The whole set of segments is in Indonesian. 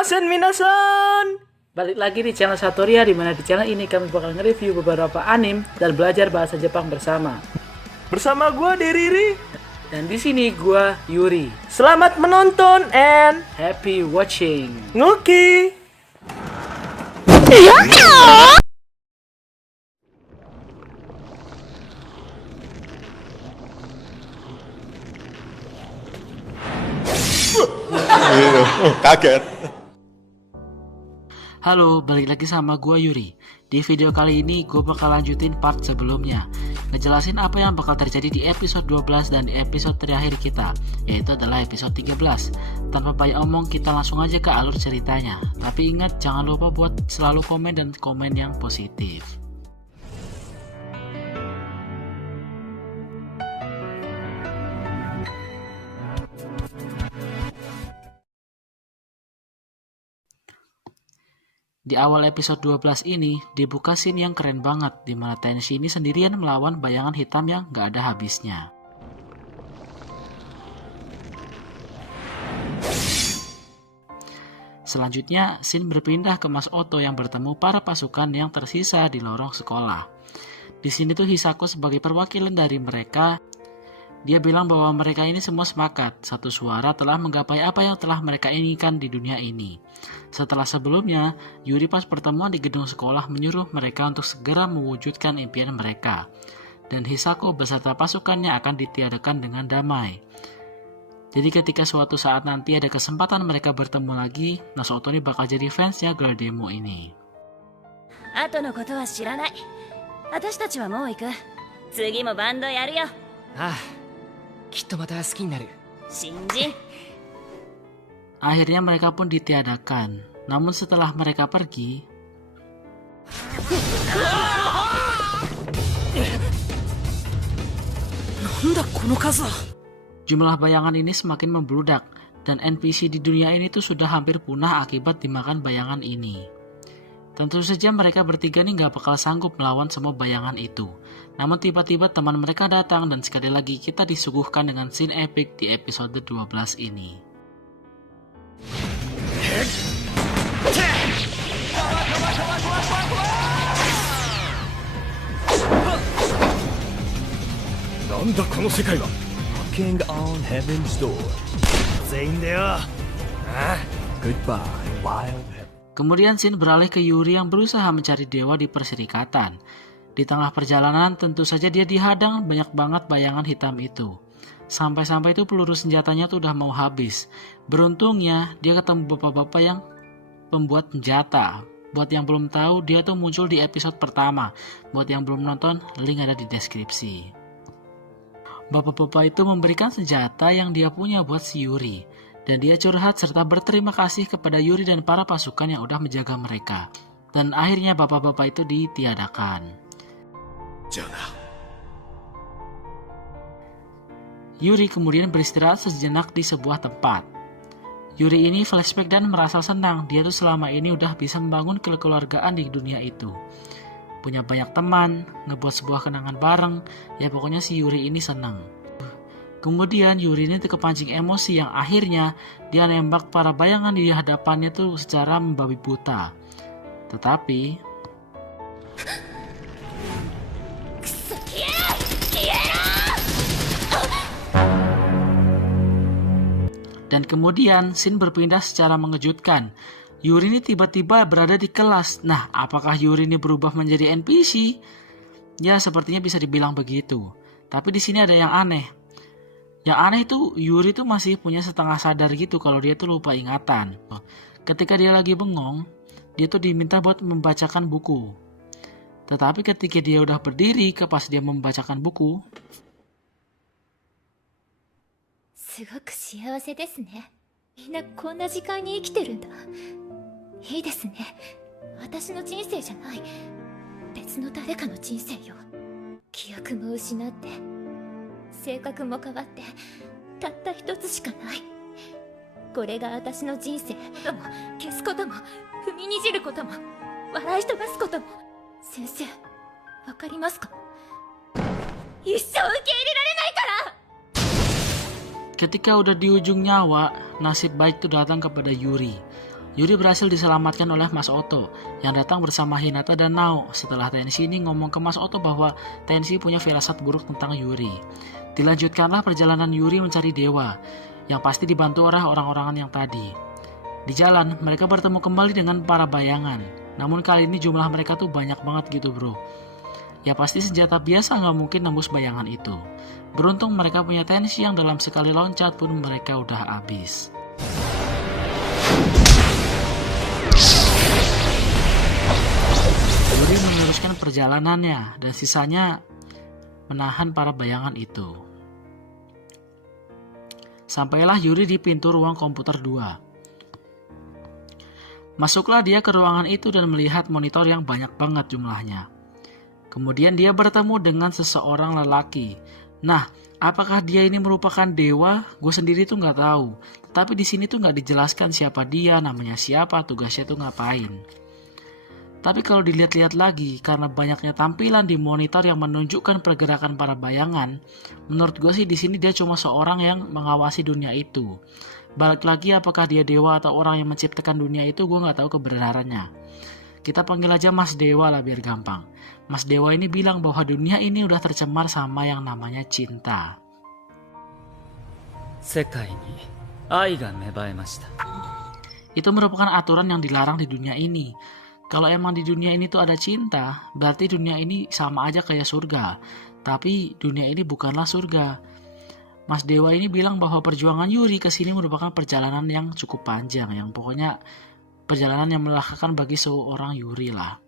Sumimasen minasan. Balik lagi di channel Satoria, di mana di channel ini kami bakal nge-review beberapa anime dan belajar bahasa Jepang bersama. Bersama gua Deriri Dan di sini gua Yuri. Selamat menonton and Happy watching. Nguki. Kaget. Halo, balik lagi sama gua Yuri. Di video kali ini gue bakal lanjutin part sebelumnya, ngejelasin apa yang bakal terjadi di episode 12 dan di episode terakhir kita, yaitu adalah episode 13. Tanpa banyak omong, kita langsung aja ke alur ceritanya. Tapi ingat, jangan lupa buat selalu komen dan komen yang positif. Di awal episode 12 ini, dibuka scene yang keren banget, di mana Tenshi ini sendirian melawan bayangan hitam yang gak ada habisnya. Selanjutnya, scene berpindah ke Mas Oto yang bertemu para pasukan yang tersisa di lorong sekolah. Di sini tuh Hisako sebagai perwakilan dari mereka. Dia bilang bahwa mereka ini semua sepakat, satu suara telah menggapai apa yang telah mereka inginkan di dunia ini. Setelah sebelumnya, Yuri pas pertemuan di gedung sekolah menyuruh mereka untuk segera mewujudkan impian mereka. Dan Hisako beserta pasukannya akan ditiadakan dengan damai. Jadi ketika suatu saat nanti ada kesempatan mereka bertemu lagi, Nasoto ini bakal jadi fansnya girl demo ini. 後のことは知らない。私たちはもう行く。次もバンドやるよ。ああ、きっとまた好きになる。新人。 Akhirnya mereka pun ditiadakan. Namun setelah mereka pergi, jumlah bayangan ini semakin membludak dan NPC di dunia ini tuh sudah hampir punah akibat dimakan bayangan ini. Tentu saja mereka bertiga nih gak bakal sanggup melawan semua bayangan itu. Namun tiba-tiba teman mereka datang dan sekali lagi kita disuguhkan dengan scene epic di episode 12 ini. Nanda kono sekai wa? Knocking on heaven's door. Zain deyo. Goodbye, wild heaven. Kemudian scene beralih ke Yuri yang berusaha mencari dewa di perserikatan. Di tengah perjalanan tentu saja dia dihadang banyak banget bayangan hitam itu. Sampai-sampai itu peluru senjatanya tuh udah mau habis. Beruntungnya dia ketemu bapak-bapak yang pembuat senjata. Buat yang belum tahu, dia tuh muncul di episode pertama. Buat yang belum nonton, link ada di deskripsi. Bapak-bapak itu memberikan senjata yang dia punya buat si Yuri. Dan dia curhat serta berterima kasih kepada Yuri dan para pasukan yang udah menjaga mereka. Dan akhirnya bapak-bapak itu ditiadakan. Jangan. Yuri kemudian beristirahat sejenak di sebuah tempat. Yuri ini flashback dan merasa senang. Dia tuh selama ini udah bisa membangun kekeluargaan di dunia itu. Punya banyak teman, ngebuat sebuah kenangan bareng. Ya pokoknya si Yuri ini senang. Kemudian Yuri ini tuh kepancing emosi yang akhirnya dia nembak para bayangan di hadapannya tuh secara membabi buta. Tetapi dan kemudian scene berpindah secara mengejutkan. Yuri ini tiba-tiba berada di kelas. Nah, apakah Yuri ini berubah menjadi NPC? Ya, sepertinya bisa dibilang begitu. Tapi di sini ada yang aneh. Yang aneh itu Yuri tuh masih punya setengah sadar gitu kalau dia tuh lupa ingatan. Ketika dia lagi bengong, dia tuh diminta buat membacakan buku. Tetapi ketika dia udah berdiri pas dia membacakan buku, すごく幸せですね。みんなこんな時間に生きてるんだ。いいですね。私の人生じゃない。別の誰かの人生よ。記憶も失って、性格も変わって、たった一つしかない。これが私の人生。でも消すことも、踏みにじることも、笑い飛ばすことも。先生、わかりますか？一生受け入れられないから。 ketika udah di ujung nyawa, nasib baik itu datang kepada Yuri. Yuri berhasil diselamatkan oleh Mas Oto yang datang bersama Hinata dan Nao setelah Tenshi ini ngomong ke Mas Oto bahwa Tenshi punya firasat buruk tentang Yuri. Dilanjutkanlah perjalanan Yuri mencari dewa yang pasti dibantu oleh orang-orangan yang tadi. Di jalan mereka bertemu kembali dengan para bayangan, namun kali ini jumlah mereka tuh banyak banget gitu bro. Ya pasti senjata biasa nggak mungkin nembus bayangan itu. Beruntung mereka punya Tenshi yang dalam sekali loncat pun mereka udah habis. Yuri meneruskan perjalanannya dan sisanya menahan para bayangan itu. Sampailah Yuri di pintu ruang komputer 2. Masuklah dia ke ruangan itu dan melihat monitor yang banyak banget jumlahnya. Kemudian dia bertemu dengan seseorang lelaki. Nah, apakah dia ini merupakan dewa? Gue sendiri tuh nggak tahu. Tapi di sini tuh nggak dijelaskan siapa dia, namanya siapa, tugasnya tuh ngapain. Tapi kalau dilihat-lihat lagi, karena banyaknya tampilan di monitor yang menunjukkan pergerakan para bayangan, menurut gue sih di sini dia cuma seorang yang mengawasi dunia itu. Balik lagi apakah dia dewa atau orang yang menciptakan dunia itu, gue nggak tahu kebenarannya. Kita panggil aja Mas Dewa lah biar gampang. Mas Dewa ini bilang bahwa dunia ini udah tercemar sama yang namanya cinta. Itu merupakan aturan yang dilarang di dunia ini. Kalau emang di dunia ini tuh ada cinta, berarti dunia ini sama aja kayak surga. Tapi dunia ini bukanlah surga. Mas Dewa ini bilang bahwa perjuangan Yuri ke sini merupakan perjalanan yang cukup panjang, yang pokoknya perjalanan yang melelahkan bagi seorang Yuri lah.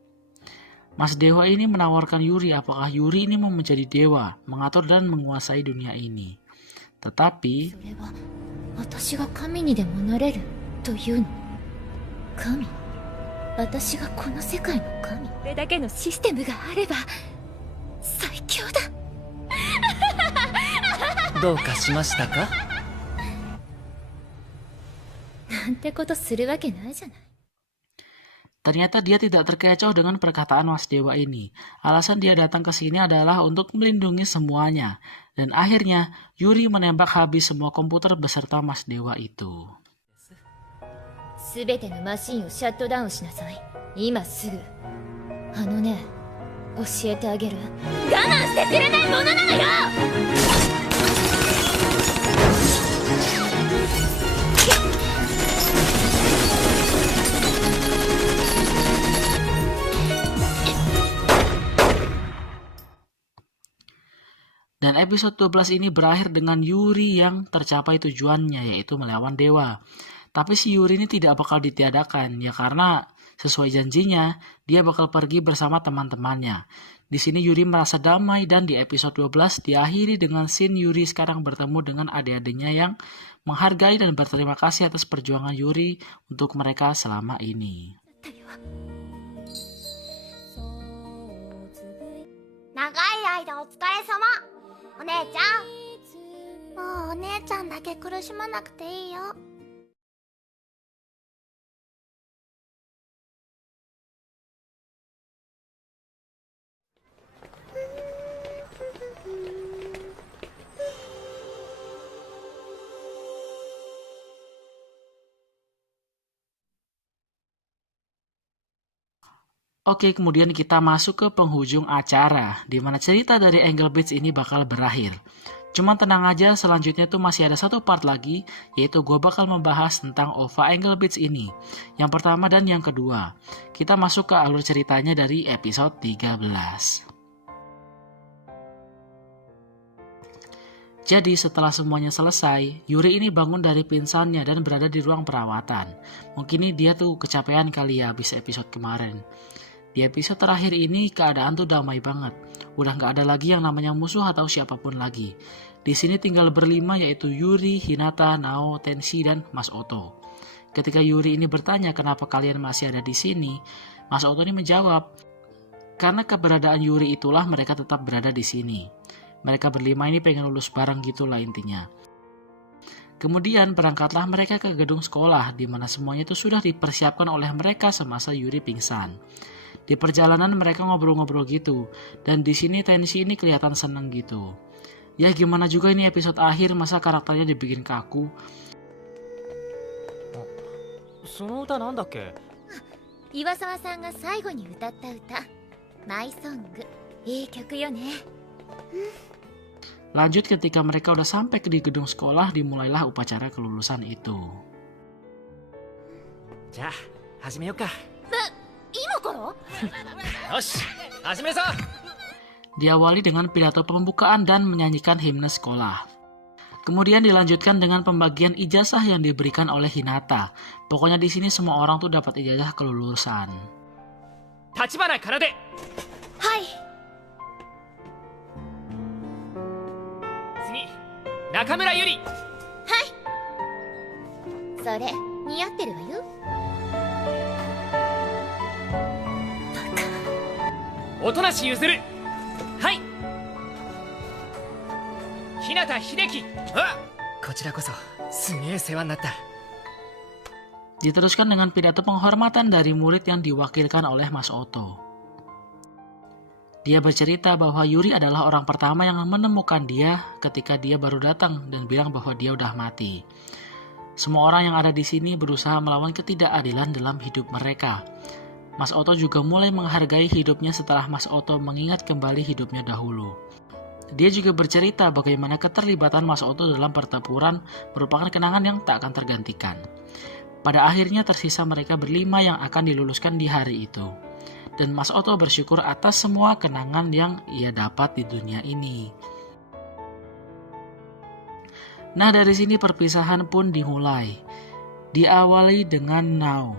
Mas Dewa ini menawarkan Yuri apakah Yuri ini mau menjadi dewa, mengatur dan menguasai dunia ini. Tetapi, それは私が神にでもなれるというの？神？私がこの世界の神？これだけのシステムがあれば最強だ。どうかしましたか？なんてことするわけないじゃない。 ternyata dia tidak terkecoh dengan perkataan Mas Dewa ini. Alasan dia datang ke sini adalah untuk melindungi semuanya. Dan akhirnya, Yuri menembak habis semua komputer beserta Mas Dewa itu. すべてのマシンをシャットダウンしなさい。今すぐ。あのね、教えてあげる。我慢してくれないものなのよ。 Dan episode 12 ini berakhir dengan Yuri yang tercapai tujuannya, yaitu melawan dewa. Tapi si Yuri ini tidak bakal ditiadakan, ya karena sesuai janjinya, dia bakal pergi bersama teman-temannya. Di sini Yuri merasa damai dan di episode 12 diakhiri dengan scene Yuri sekarang bertemu dengan adik-adiknya yang menghargai dan berterima kasih atas perjuangan Yuri untuk mereka selama ini. 長い間お疲れ様。お姉ちゃん、もうお姉ちゃんだけ苦しまなくていいよ。Oke, kemudian kita masuk ke penghujung acara, di mana cerita dari Angel Beats ini bakal berakhir. Cuman tenang aja, selanjutnya tuh masih ada satu part lagi, yaitu gue bakal membahas tentang OVA Angel Beats ini. Yang pertama dan yang kedua. Kita masuk ke alur ceritanya dari episode 13. Jadi setelah semuanya selesai, Yuri ini bangun dari pingsannya dan berada di ruang perawatan. Mungkin ini dia tuh kecapean kali ya habis episode kemarin. Di episode terakhir ini keadaan tuh damai banget. Udah gak ada lagi yang namanya musuh atau siapapun lagi. Di sini tinggal berlima yaitu Yuri, Hinata, Nao, Tenshi, dan Mas Oto. Ketika Yuri ini bertanya kenapa kalian masih ada di sini, Mas Oto ini menjawab, karena keberadaan Yuri itulah mereka tetap berada di sini. Mereka berlima ini pengen lulus bareng gitulah intinya. Kemudian berangkatlah mereka ke gedung sekolah di mana semuanya itu sudah dipersiapkan oleh mereka semasa Yuri pingsan. Di perjalanan mereka ngobrol-ngobrol gitu, dan di sini Tenshi ini kelihatan seneng gitu. Ya gimana juga ini episode akhir masa karakternya dibikin kaku. その歌なんだっけ？岩沢さんが最後に歌った歌、マイソング。いい曲よね。Lanjut ketika mereka udah sampai di gedung sekolah, dimulailah upacara kelulusan itu. じゃあ始めようか。今からよし、始めぞ。 Diawali dengan pidato pembukaan dan menyanyikan himne sekolah. Kemudian dilanjutkan dengan pembagian ijazah yang diberikan oleh Hinata. Pokoknya di sini semua orang tuh dapat ijazah kelulusan. 立花奏。はい。次、中村ゆり。それ似合ってるわよ。音無ゆずる。はい。日向秀樹。こちらこそすげえ世話になった。 Diteruskan dengan pidato penghormatan dari murid yang diwakilkan oleh Mas Oto. Dia bercerita bahwa Yuri adalah orang pertama yang menemukan dia ketika dia baru datang dan bilang bahwa dia udah mati. Semua orang yang ada di sini berusaha melawan ketidakadilan dalam hidup mereka. Mas Oto juga mulai menghargai hidupnya setelah Mas Oto mengingat kembali hidupnya dahulu. Dia juga bercerita bagaimana keterlibatan Mas Oto dalam pertempuran merupakan kenangan yang tak akan tergantikan. Pada akhirnya tersisa mereka berlima yang akan diluluskan di hari itu. Dan Mas Oto bersyukur atas semua kenangan yang ia dapat di dunia ini. Nah, dari sini perpisahan pun dimulai. Diawali dengan Now.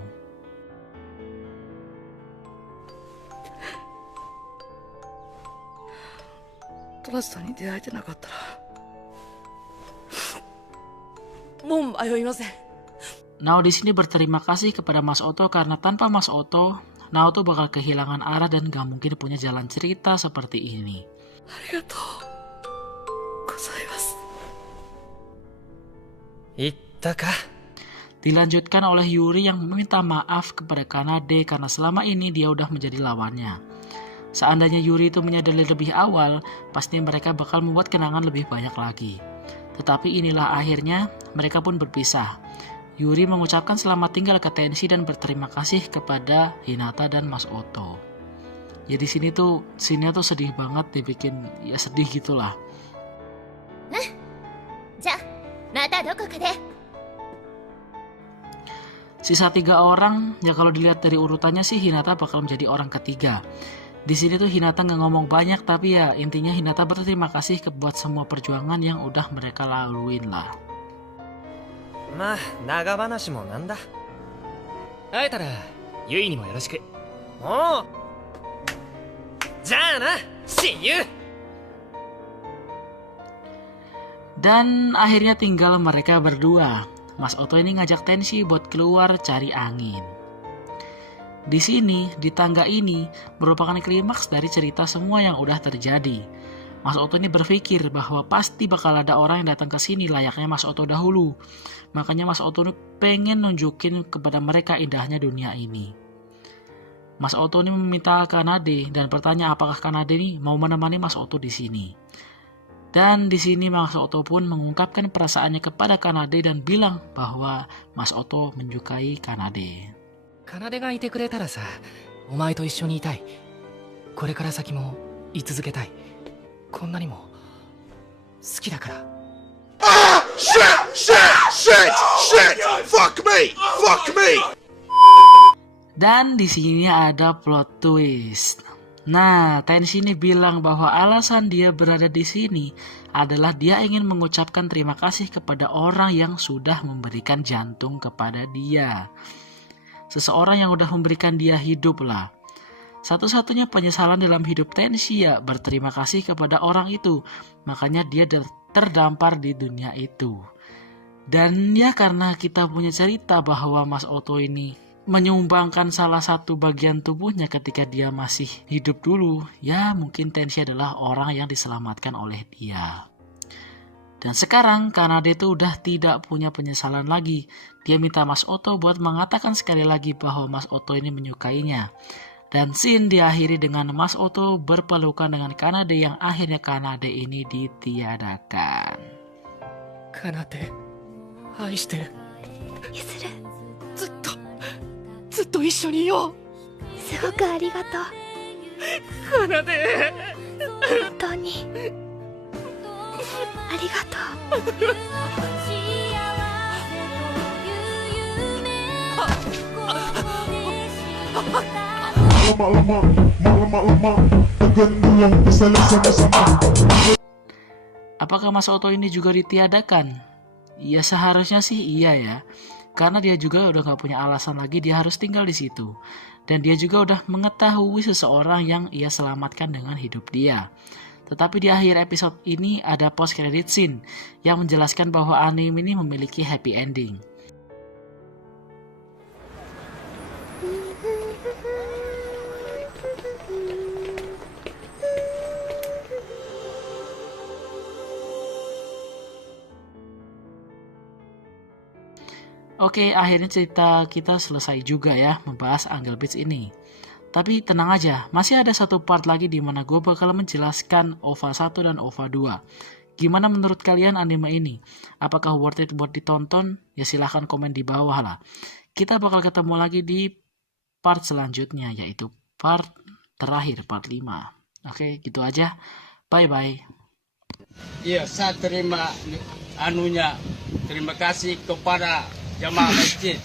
Now di sini berterima kasih kepada Mas Oto karena tanpa Mas Oto, Now tuh bakal kehilangan arah dan gak mungkin punya jalan cerita seperti ini. Dilanjutkan oleh Yuri yang meminta maaf kepada Kanade karena selama ini dia udah menjadi lawannya. Seandainya Yuri itu menyadari lebih awal, pasti mereka bakal membuat kenangan lebih banyak lagi. Tetapi inilah akhirnya, mereka pun berpisah. Yuri mengucapkan selamat tinggal ke Tenshi dan berterima kasih kepada Hinata dan Mas Oto. Ya di sini tuh sedih banget, dibikin ya sedih gitulah. Sisa 3 orang, ya kalau dilihat dari urutannya sih Hinata bakal menjadi orang ketiga. Di sini tuh Hinata nggak ngomong banyak, tapi ya intinya Hinata berterima kasih buat semua perjuangan yang udah mereka laluin lah. まあ長話もなんだ。会えたらユイにもよろしく。おう。じゃあな、親友。 Dan akhirnya tinggal mereka berdua. Mas Oto ini ngajak Tenshi buat keluar cari angin. Di sini, di tangga ini, merupakan klimaks dari cerita semua yang udah terjadi. Mas Oto ini berpikir bahwa pasti bakal ada orang yang datang ke sini layaknya Mas Oto dahulu. Makanya Mas Oto ini pengen nunjukin kepada mereka indahnya dunia ini. Mas Oto ini meminta Kanade dan bertanya apakah Kanade ini mau menemani Mas Oto di sini. Dan di sini Mas Oto pun mengungkapkan perasaannya kepada Kanade dan bilang bahwa Mas Oto menyukai Kanade. 奏がいてくれたらさ、お前と一緒にいたい。これから先も居続けたい。こんなにも好きだから。 Shit! Fuck me! Dan di sini ada plot twist. Nah, Tenshi ini bilang bahwa alasan dia berada di sini adalah dia ingin mengucapkan terima kasih kepada orang yang sudah memberikan jantung kepada dia. Seseorang yang udah memberikan dia hidup lah. Satu-satunya penyesalan dalam hidup Tenshi ya berterima kasih kepada orang itu. Makanya dia terdampar di dunia itu. Dan ya karena kita punya cerita bahwa Mas Oto ini menyumbangkan salah satu bagian tubuhnya ketika dia masih hidup dulu, ya mungkin Tenshi adalah orang yang diselamatkan oleh dia. Dan sekarang Kanade itu udah tidak punya penyesalan lagi. Dia minta Mas Oto buat mengatakan sekali lagi bahwa Mas Oto ini menyukainya. Dan scene diakhiri dengan Mas Oto berpelukan dengan Kanade yang akhirnya Kanade ini ditiadakan. Kanade, 愛してる。ゆずる、ずっとずっと一緒にいよう。すごくありがとう。花で本当にありがとう。Apakah Mas Otto ini juga ditiadakan? Ya seharusnya sih iya ya. Karena dia juga udah gak punya alasan lagi dia harus tinggal di situ. Dan dia juga udah mengetahui seseorang yang ia selamatkan dengan hidup dia. Tetapi di akhir episode ini ada post credit scene yang menjelaskan bahwa anime ini memiliki happy ending. Oke, akhirnya cerita kita selesai juga ya membahas Angel Beats ini. Tapi tenang aja, masih ada satu part lagi di mana gue bakal menjelaskan OVA 1 dan OVA 2. Gimana menurut kalian anime ini? Apakah worth it buat ditonton? Ya silahkan komen di bawah lah. Kita bakal ketemu lagi di part selanjutnya, yaitu part terakhir, part 5. Oke, gitu aja. Bye-bye. Iya, saya terima terima kasih kepada jamaah masjid.